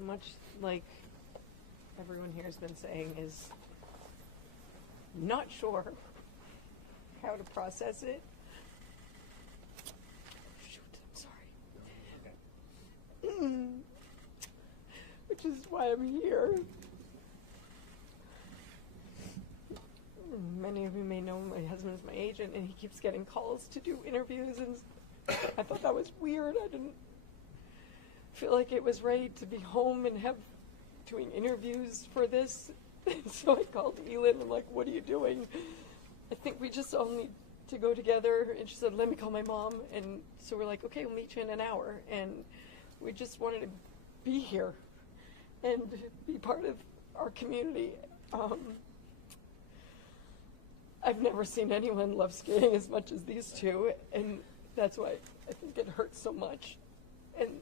Much like everyone here has been saying, is not sure how to process it. Shoot, I'm sorry. Which is why I'm here. Many of you may know my husband's my agent, and he keeps getting calls to do interviews, and I thought that was weird. I didn't feel like it was right to be home and have doing interviews for this. So I called Elin. I'm like, what are you doing? I think we just all need to go together. And she said, let me call my mom. And so we're like, okay, we'll meet you in an hour. And we just wanted to be here and be part of our community. I've never seen anyone love skating as much as these two, and that's why I think it hurts so much. And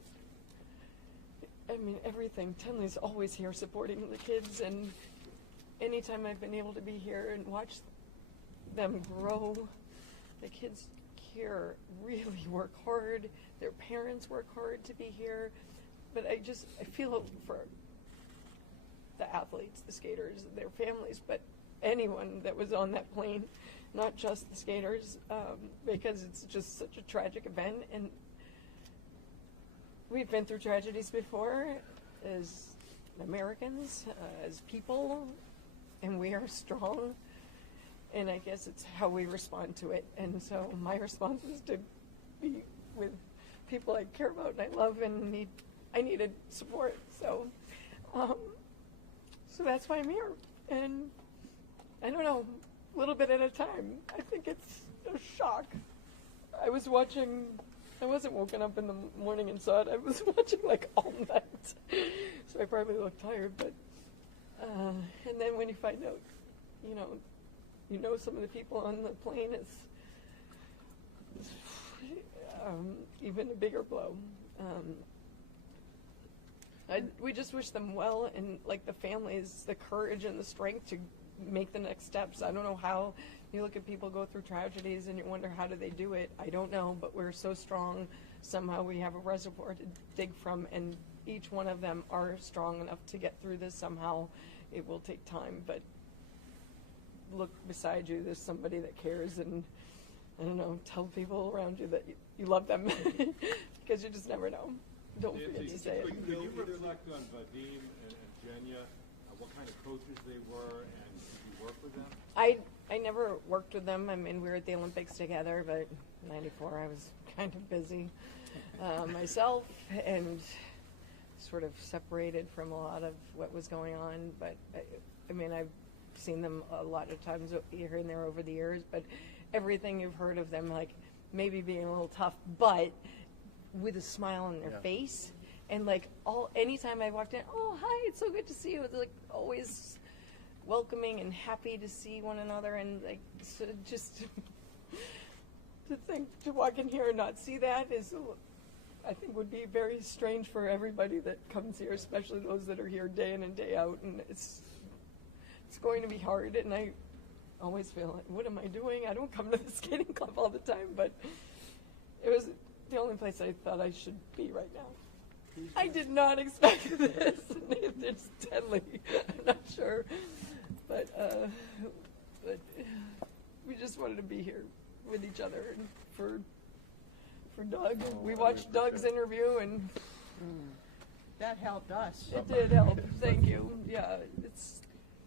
I mean, everything. Tenley's always here supporting the kids, and anytime I've been able to be here and watch them grow, the kids here really work hard. Their parents work hard to be here. But I feel for the athletes, the skaters, their families, but anyone that was on that plane, not just the skaters, because it's just such a tragic event. And we've been through tragedies before as Americans, as people, and we are strong. And I guess it's how we respond to it. And so my response is to be with people I care about and I love and I needed support. So, so that's why I'm here. And I don't know, a little bit at a time. I think it's a shock. I wasn't woken up in the morning and saw it. I was watching like all night. So I probably look tired, but, and then when you find out, you know some of the people on the plane, it's even a bigger blow. We just wish them well, and like the families, the courage and the strength to make the next steps. I don't know how. You look at people go through tragedies and you wonder, how do they do it? I don't know, but we're so strong. Somehow we have a reservoir to dig from, and each one of them are strong enough to get through this somehow. It will take time, but look beside you. There's somebody that cares, and I don't know, tell people around you that you love them because you just never know. Don't forget to say it. Could you reflect on Vadim and Jenya, what kind of coaches they were, and did you work with them? I never worked with them. I mean, we were at the Olympics together, but in '94 I was kind of busy myself and sort of separated from a lot of what was going on. But I mean, I've seen them a lot of times here and there over the years, but everything you've heard of them, like maybe being a little tough, but with a smile on their face. And like anytime I walked in, oh, hi, it's so good to see you. It's like always welcoming and happy to see one another. And like, so just to walk in here and not see that is, I think, would be very strange for everybody that comes here, especially those that are here day in and day out. And it's going to be hard. And I always feel like, what am I doing? I don't come to the skating club all the time, but it was the only place I thought I should be right now. I did not expect this. It's deadly. I'm not sure, but we just wanted to be here with each other and for Doug. We watched Doug's interview, and that helped us. It did help. Thank you. Yeah,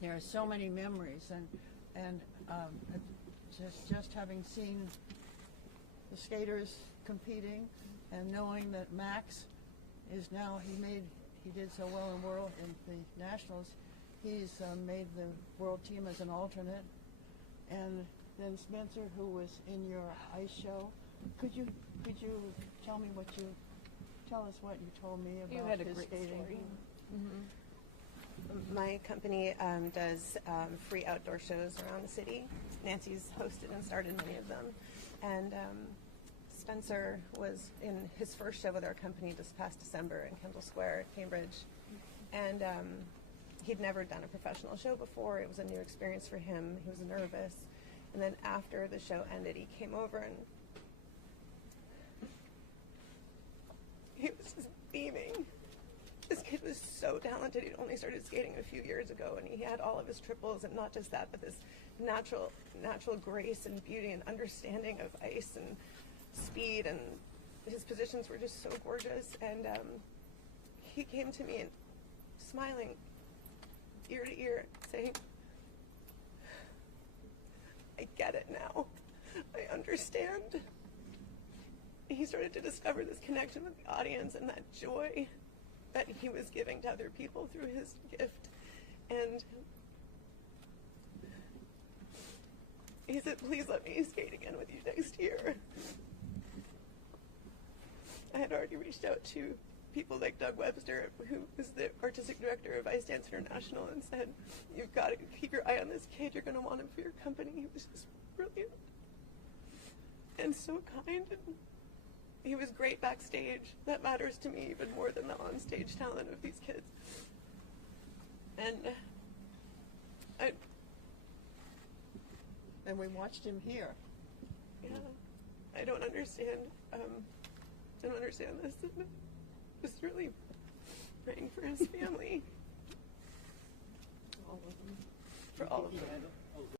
there are so many memories, and just having seen the skaters competing and knowing that Max is now, he did so well in the nationals. He's made the world team as an alternate. And then Spencer, who was in your ice show, could you tell us what you told me about you had a his great skating? story. Mm-hmm. My company does free outdoor shows around the city. Nancy's hosted and started many of them. And Spencer was in his first show with our company this past December in Kendall Square, Cambridge. And he'd never done a professional show before. It was a new experience for him. He was nervous. And then after the show ended, he came over and he was just beaming. kid was so talented. He'd only started skating a few years ago, and he had all of his triples, and not just that, but this natural grace and beauty and understanding of ice and speed, and his positions were just so gorgeous. And he came to me and smiling ear to ear, saying, I get it now. I understand. He started to discover this connection with the audience and that joy that he was giving to other people through his gift. And he said, please let me skate again with you next year. I had already reached out to people like Doug Webster, who is the artistic director of Ice Dance International, and said, you've got to keep your eye on this kid. You're going to want him for your company. He was just brilliant and so kind. And he was great backstage. That matters to me even more than the on-stage talent of these kids. And And we watched him here. yeah, I don't understand. I don't understand this. Just really praying for his family. All of them. For all of them. Yeah,